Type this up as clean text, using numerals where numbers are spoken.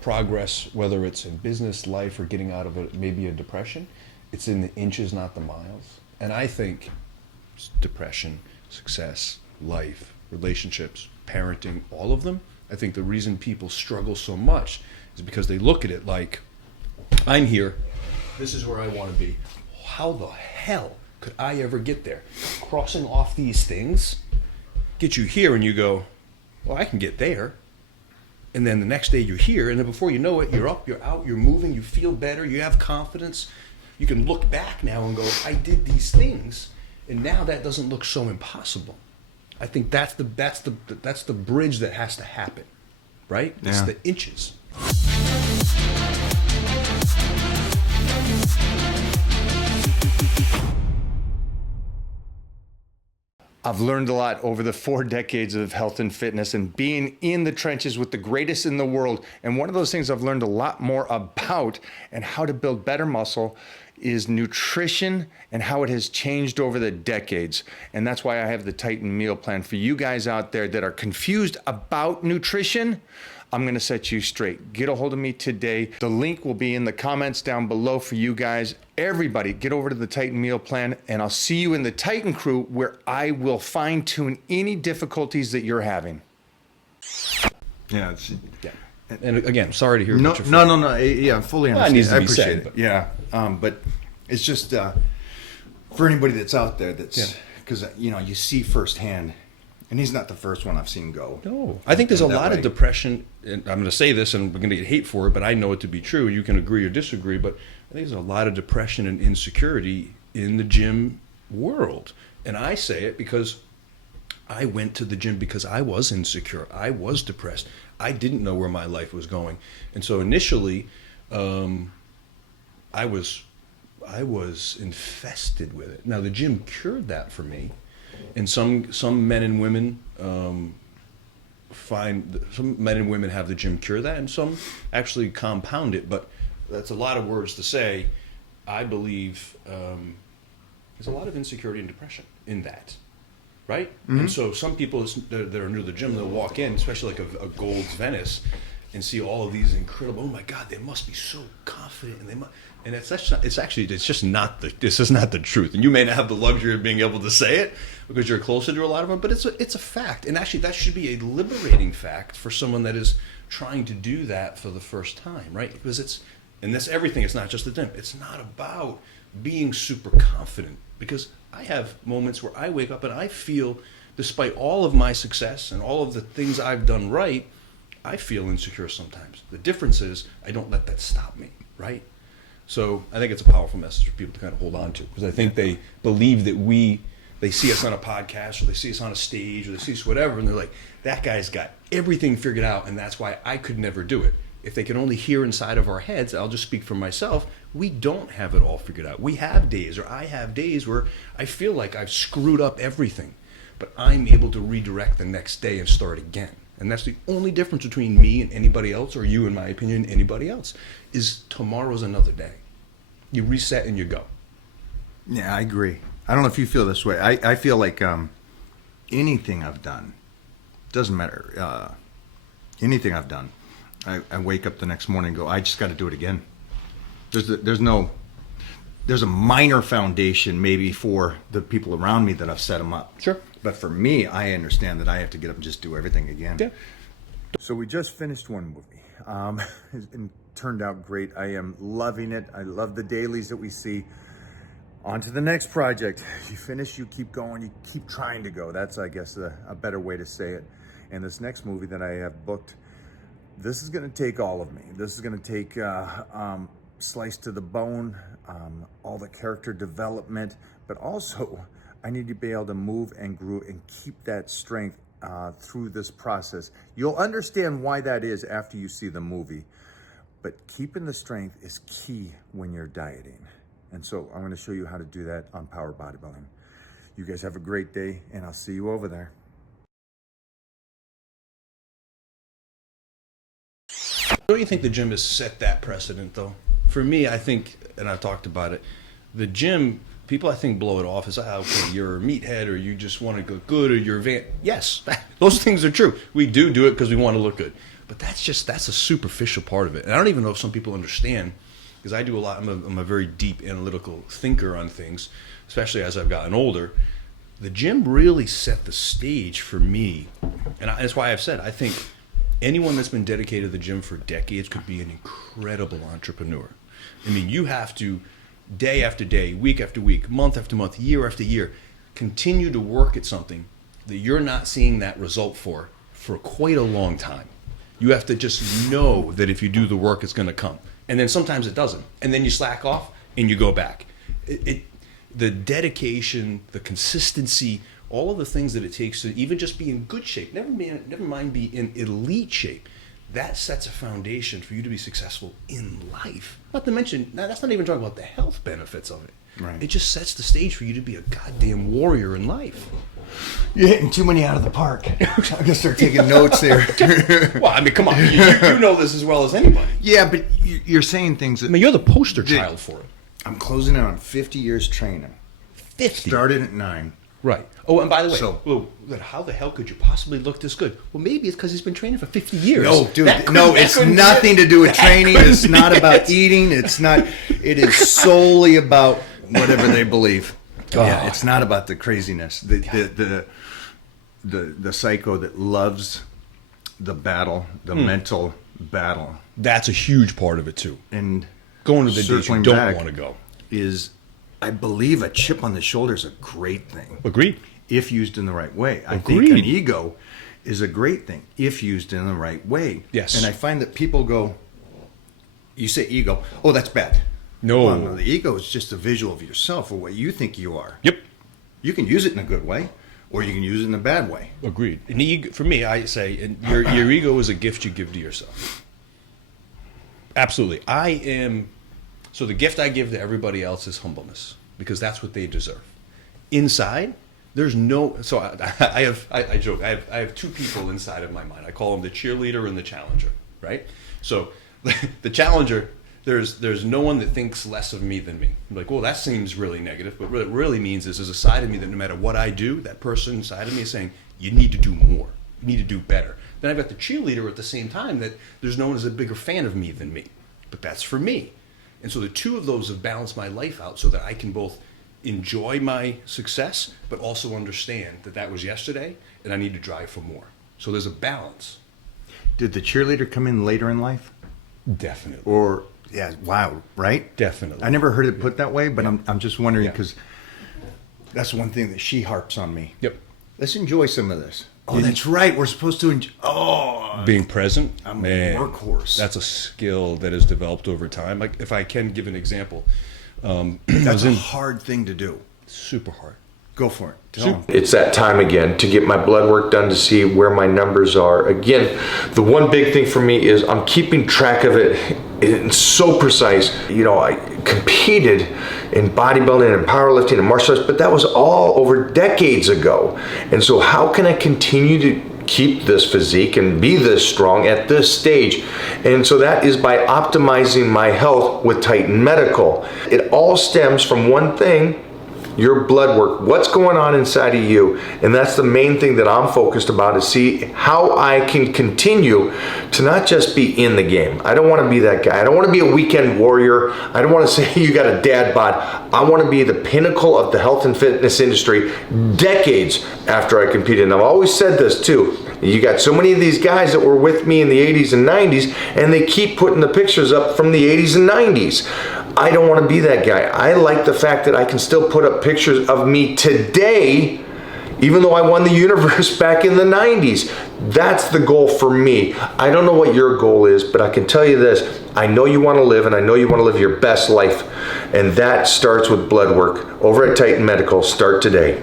progress, whether it's in business, life, or getting out of maybe a depression, it's in the inches, not the miles. And I think depression, success, life, relationships, parenting, all of them, I think the reason people struggle so much is because they look at it like, I'm here, this is where I want to be. How the hell could I ever get there? Crossing off these things get you here, and you go, well, I can get there. And then the next day you're here, and then before you know it, you're up, you're out, you're moving, you feel better, you have confidence. You can look back now and go, I did these things, and now that doesn't look so impossible. I think that's the bridge that has to happen, right? Yeah. It's the inches. I've learned a lot over the 4 decades of health and fitness and being in the trenches with the greatest in the world. And one of those things I've learned a lot more about and how to build better muscle is nutrition and how it has changed over the decades. And that's why I have the Titan meal plan for you guys out there that are confused about nutrition. I'm gonna set you straight. Get a hold of me today. The link will be in the comments down below for you guys. Everybody, get over to the Titan meal plan, and I'll see you in the Titan crew where I will fine tune any difficulties that you're having. Yeah. And again, sorry to hear. No. Yeah, I fully understand. That needs to I be appreciate said, it. but. Yeah, but it's just for anybody that's out there that's because you see firsthand. And he's not the first one I've seen go. No. I think there's a lot of depression, and I'm going to say this, and we're going to get hate for it, but I know it to be true. You can agree or disagree, but I think there's a lot of depression and insecurity in the gym world. And I say it because I went to the gym because I was insecure. I was depressed. I didn't know where my life was going. And so initially, I was infested with it. Now, the gym cured that for me. And some men and women some men and women have the gym cure that, and some actually compound it. But that's a lot of words to say. I believe there's a lot of insecurity and depression in that, right? Mm-hmm. And so some people that are new to the gym, they'll walk in, especially like a Gold's Venice, and see all of these incredible. Oh my God, they must be so confident, and they must. And this is not the truth. And you may not have the luxury of being able to say it because you're closer to a lot of them, but it's a fact. And actually, that should be a liberating fact for someone that is trying to do that for the first time, right? Because everything. It's not just the gym. It's not about being super confident, because I have moments where I wake up and I feel, despite all of my success and all of the things I've done right, I feel insecure sometimes. The difference is I don't let that stop me, right? So I think it's a powerful message for people to kind of hold on to, because I think they believe that they see us on a podcast, or they see us on a stage, or they see us whatever, and they're like, that guy's got everything figured out, and that's why I could never do it. If they can only hear inside of our heads, I'll just speak for myself, we don't have it all figured out. We have days, or I have days where I feel like I've screwed up everything, but I'm able to redirect the next day and start again. And that's the only difference between me and anybody else, or you, in my opinion, and anybody else, is tomorrow's another day. You reset and you go. Yeah, I agree. I don't know if you feel this way. I feel like anything I've done, doesn't matter, anything I've done, I wake up the next morning and go, I just got to do it again. There's a minor foundation maybe for the people around me that I've set them up. Sure. But for me, I understand that I have to get up and just do everything again. Yeah. So we just finished one movie. It turned out great. I am loving it. I love the dailies that we see. On to the next project. You finish, you keep going, you keep trying to go. That's, I guess, a better way to say it. And this next movie that I have booked, this is going to take all of me. This is going to take slice to the bone, all the character development, but also I need to be able to move and grow and keep that strength through this process. You'll understand why that is after you see the movie, but keeping the strength is key when you're dieting. And so I'm going to show you how to do that on Power-Bodybuilding. You guys have a great day, and I'll see you over there. Don't you think the gym has set that precedent, though? For me, I think, and I've talked about it, the gym, people I think blow it off as, okay, you're a meathead, or you just want to look good, or you're yes, those things are true. We do it because we want to look good. But that's a superficial part of it. And I don't even know if some people understand, because I do a lot. I'm a very deep analytical thinker on things, especially as I've gotten older. The gym really set the stage for me. And that's why I've said, I think anyone that's been dedicated to the gym for decades could be an incredible entrepreneur. I mean, you have to, day after day, week after week, month after month, year after year, continue to work at something that you're not seeing that result for quite a long time. You have to just know that if you do the work, it's going to come. And then sometimes it doesn't. And then you slack off and you go back. The dedication, the consistency, all of the things that it takes to even just be in good shape, never mind be in elite shape, that sets a foundation for you to be successful in life. Not to mention, that's not even talking about the health benefits of it. Right. It just sets the stage for you to be a goddamn warrior in life. You're hitting too many out of the park. I'm gonna start taking notes there. Well, I mean, come on, you know this as well as anybody. Yeah, but you're saying things that... I mean, you're the poster child for it. I'm closing in on 50 years training. 50? Started at 9. Right. Oh, and by the way, So- how the hell could you possibly look this good? Well, maybe it's because he's been training for 50 years. No, dude, it's nothing to do with training. It's not about eating. It is solely about whatever they believe. God. Yeah, it's not about the craziness. The psycho that loves the battle, the mental battle. That's a huge part of it, too. And Going to the days you circling don't back want to go. is, I believe, a chip on the shoulder is a great thing. Agreed. If used in the right way. I Agreed. think an ego is a great thing if used in the right way. Yes. And I find that people go, you say ego, oh, that's bad. No. Well, no, the ego is just a visual of yourself or what you think you are. Yep. You can use it in a good way or you can use it in a bad way. Agreed. And for me, I say your ego is a gift you give to yourself. Absolutely. So the gift I give to everybody else is humbleness, because that's what they deserve. Inside, there's no. So I joke. I have two people inside of my mind. I call them the cheerleader and the challenger. Right. So the challenger, there's no one that thinks less of me than me. I'm like, well, that seems really negative. But what it really means is there's a side of me that no matter what I do, that person inside of me is saying, you need to do more. You need to do better. Then I've got the cheerleader at the same time that there's no one who's a bigger fan of me than me. But that's for me. And so the two of those have balanced my life out so that I can both enjoy my success, but also understand that was yesterday and I need to drive for more. So there's a balance. Did the cheerleader come in later in life? Definitely. Or, yeah, wow, right? Definitely. I never heard it put that way, but I'm just wondering Yeah. because that's one thing that she harps on me. Yep. Let's enjoy some of this. Oh, that's right. We're supposed to enjoy. Oh, Being present, I'm man, a workhorse. that's a skill that has developed over time. Like, if I can give an example, That's a hard thing to do. super hard. Go for it. Tell 'em. It's that time again to get my blood work done to see where my numbers are. Again, the one big thing for me is I'm keeping track of it. It's so precise. You know, I competed in bodybuilding and powerlifting and martial arts, but that was all over decades ago. And so how can I continue to keep this physique and be this strong at this stage? And so that is by optimizing my health with Titan Medical. It all stems from one thing: your blood work, what's going on inside of you. And that's the main thing that I'm focused about, is see how I can continue to not just be in the game. I don't want to be that guy. I don't want to be a weekend warrior. I don't want to say you got a dad bod. I want to be the pinnacle of the health and fitness industry decades after I competed. And I've always said this too. You got so many of these guys that were with me in the 80s and 90s, and they keep putting the pictures up from the 80s and 90s. I don't want to be that guy. I like the fact that I can still put up pictures of me today, even though I won the universe back in the 90s. That's the goal for me. I don't know what your goal is, but I can tell you this. I know you want to live, and I know you want to live your best life. And that starts with blood work. Over at Titan Medical, start today.